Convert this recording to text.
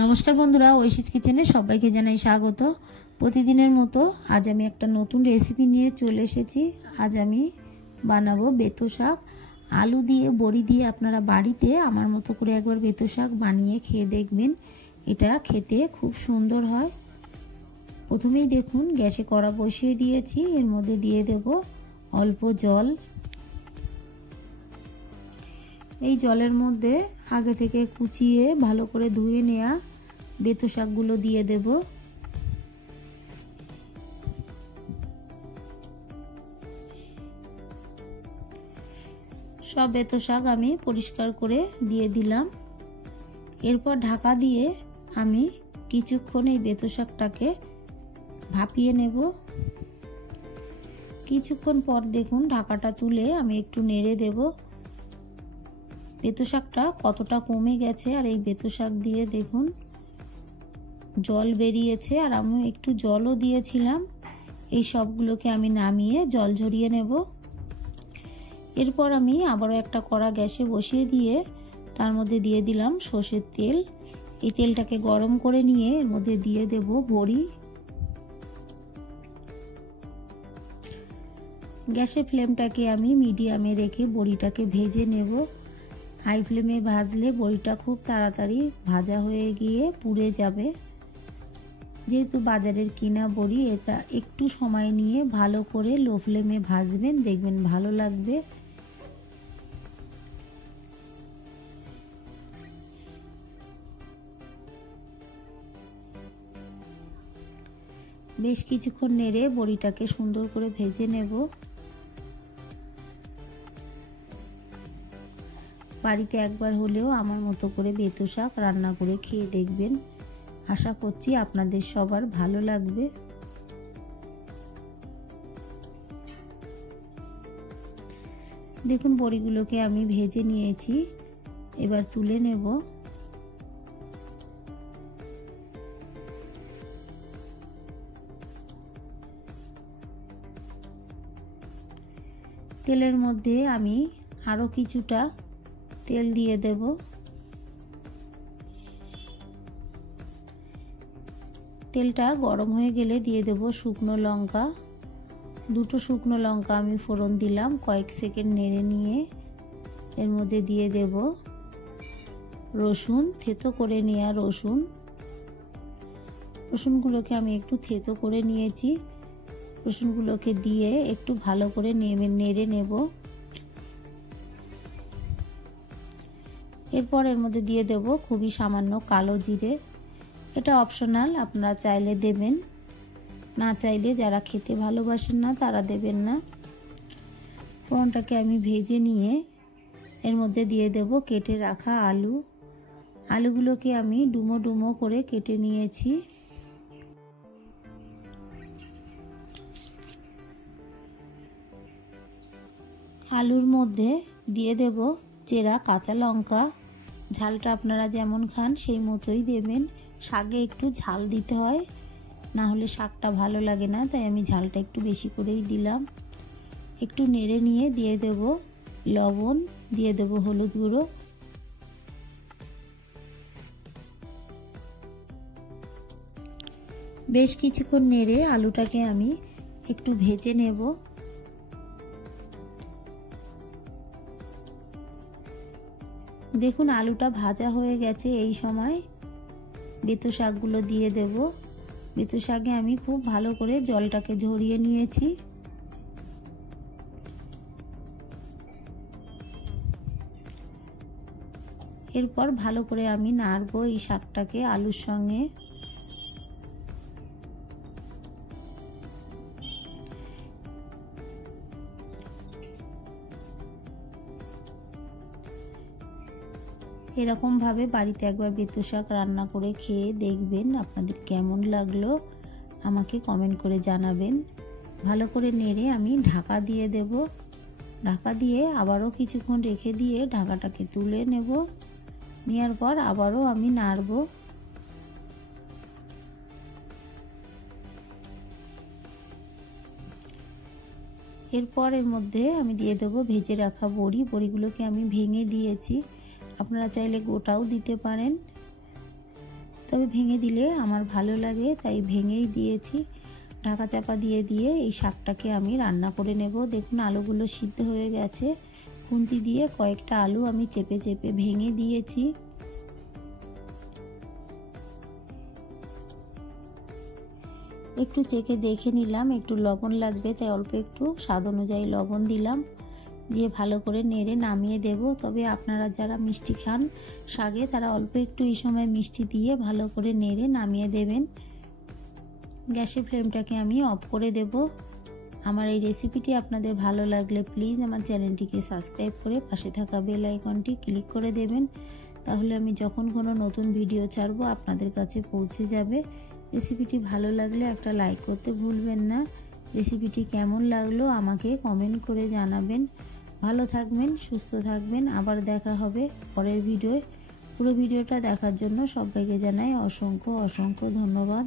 নমস্কার বন্ধুরা, ঐশীজ কিচেনে সবাইকে জানাই স্বাগত। প্রতিদিনের মতো আজ আমি একটা নতুন রেসিপি নিয়ে চলে এসেছি। আজ আমি বানাবো বেতো শাক। আলু দিয়ে বড়ি দিয়ে আপনারা বাড়িতে আমার মতো করে একবার বেতো শাক বানিয়ে খেয়ে দেখবেন, এটা খেতে খুব সুন্দর হয়। প্রথমেই দেখুন গ্যাসে কড়া বসিয়ে দিয়েছি, এর মধ্যে দিয়ে দেব অল্প জল। এই জলের মধ্যে আগে থেকে কুচিয়ে ভালো করে ধুয়ে নেওয়া বেতো শাকগুলো দিয়ে দেব। সব বেতো শাক আমি পরিষ্কার করে দিয়ে দিলাম। এরপর ঢাকা দিয়ে আমি কিছুক্ষণ এই বেতো শাকটাকে ভাপিয়ে নেব। কিছুক্ষণ পর দেখুন ঢাকাটা তুলে আমি একটু নেড়ে দেব। বেতো শাকটা কতটা কমে গেছে, আর এই বেতো শাক দিয়ে দেখুন জল বেরিয়েছে, আর আমি একটু জলও দিয়েছিলাম। এই সবগুলোকে আমি নামিয়ে জল ঝরিয়ে নেব। এরপর আমি আবারও একটা কড়া গ্যাসে বসিয়ে দিয়ে তার মধ্যে দিয়ে দিলাম সর্ষের তেল। এই তেলটাকে গরম করে নিয়ে এর মধ্যে দিয়ে দেব বড়ি। গ্যাসের ফ্লেমটাকে আমি মিডিয়ামে রেখে বড়িটাকে ভেজে নেব। হাই ফ্লেমে ভাজলে বড়িটা খুব তাড়াতাড়ি ভাজা হয়ে গিয়ে পুড়ে যাবে। যেহেতু বাজারের কিনা বড়ি, এটা একটু সময় নিয়ে ভালো করে লো ফ্লেমে ভাজবেন, দেখবেন ভালো লাগবে। বেশ কিছুক্ষণ নেড়ে বড়িটাকে সুন্দর করে ভেজে নেব। বাড়িতে একবার হলেও আমার মতো করে বেতো শাক রান্না করে খেয়ে দেখবেন, আশা করছি আপনাদের সবার ভালো লাগবে। দেখুন বড়িগুলোকে আমি ভেজে নিয়েছি, এবার তুলে নেব। তেলের মধ্যে আমি আরো কিছুটা তেল দিয়ে দেব। তেলটা গরম হয়ে গেলে দিয়ে দেব শুকনো লঙ্কা। দুটো শুকনো লঙ্কা আমি ফোড়ন দিলাম, কয়েক সেকেন্ড নেড়ে নিয়ে এর মধ্যে দিয়ে দেব রসুন, থেতো করে নেওয়া রসুন। রসুনগুলোকে আমি একটু থেতো করে নিয়েছি। রসুনগুলোকে দিয়ে একটু ভালো করে নেড়ে নেব। এরপর এর মধ্যে দিয়ে দেব খুবই সামান্য কালো জিরে। এটা অপশনাল, আপনারা চাইলে দেবেন, না চাইলে যারা খেতে ভালোবাসেন না তারা দেবেন না। ফোড়নটাকে আমি ভেজে নিয়ে এর মধ্যে দিয়ে দেব কেটে রাখা আলু। আলুগুলোকে আমি ডুমো ডুমো করে কেটে নিয়েছি। আলুর মধ্যে দিয়ে দেব চেরা কাঁচা লঙ্কা। ঝালটা আপনারা যেমন খান সেই মতোই দেবেন। শাকে একটু ঝাল দিতে হয়, না হলে শাকটা ভালো লাগে না, তাই আমি ঝালটা একটু বেশি করেই দিলাম। একটু নেড়ে নিয়ে দিয়ে দেব লবণ, দিয়ে দেব হলুদ গুঁড়ো। বেশ কিছুক্ষণ নেড়ে আলুটাকে আমি একটু ভেজে নেব। দেখুন আলুটা ভাজা হয়ে গেছে। এই সময় বেতো শাকগুলো দিয়ে দেব। বেতো শাকে আমি খুব ভালো করে জলটাকে ঝরিয়ে নিয়েছি। এরপর ভালো করে আমি নাড়বো এই শাকটাকে আলুর সঙ্গে। এরকম ভাবে বাড়িতে একবার বেতো শাক রান্না করে খেয়ে দেখবেন, আপনাদের কেমন লাগলো আমাকে কমেন্ট করে জানাবেন। ভালো করে নেড়ে আমি ঢাকা দিয়ে দেব। ঢাকা দিয়ে আবারও কিছুক্ষণ রেখে দিয়ে ঢাকাটাকে তুলে নেব। নেওয়ার পর আবারও আমি নাড়ব। এরপর এর মধ্যে আমি দিয়ে দেব ভেজে রাখা বড়ি। বড়িগুলোকে আমি ভেঙে দিয়েছি, আপনারা চাইলে গোটাও দিতে পারেন। তবে ভেঙে দিলে আমার ভালো লাগে, তাই ভেঙেই দিয়েছি। ঢাকা চাপা দিয়ে এই শাকটাকে আমি রান্না করে নেব। দেখুন আলুগুলো সিদ্ধ হয়ে গেছে। খুন্তি দিয়ে কয়েকটা আলু আমি চেপে চেপে ভেঙে দিয়েছি। একটু চেখে দেখে নিলাম, একটু লবণ লাগবে, তাই অল্প একটু স্বাদ অনুযায়ী লবণ দিলাম। দিয়ে ভালো করে নেড়ে নামিয়ে দেব। তবে আপনারা যারা মিষ্টি খান শাকে, তারা অল্প একটু এই সময় মিষ্টি দিয়ে ভালো করে নেড়ে নামিয়ে দেবেন। গ্যাসের ফ্লেমটাকে আমি অফ করে দেব। আমার এই রেসিপিটি আপনাদের ভালো লাগলে প্লিজ আমার চ্যানেলটিকে সাবস্ক্রাইব করে পাশে থাকা বেল আইকনটি ক্লিক করে দেবেন। তাহলে আমি যখন কোনো নতুন ভিডিও ছাড়বো আপনাদের কাছে পৌঁছে যাবে। রেসিপিটি ভালো লাগলে একটা লাইক করতে ভুলবেন না। রেসিপিটি কেমন লাগলো আমাকে কমেন্ট করে জানাবেন। ভালো থাকবেন, সুস্থ থাকবেন। আবার দেখা হবে পরের ভিডিওয়। পুরো ভিডিওটা দেখার জন্য সবাইকে জানাই অসংখ্য ধন্যবাদ।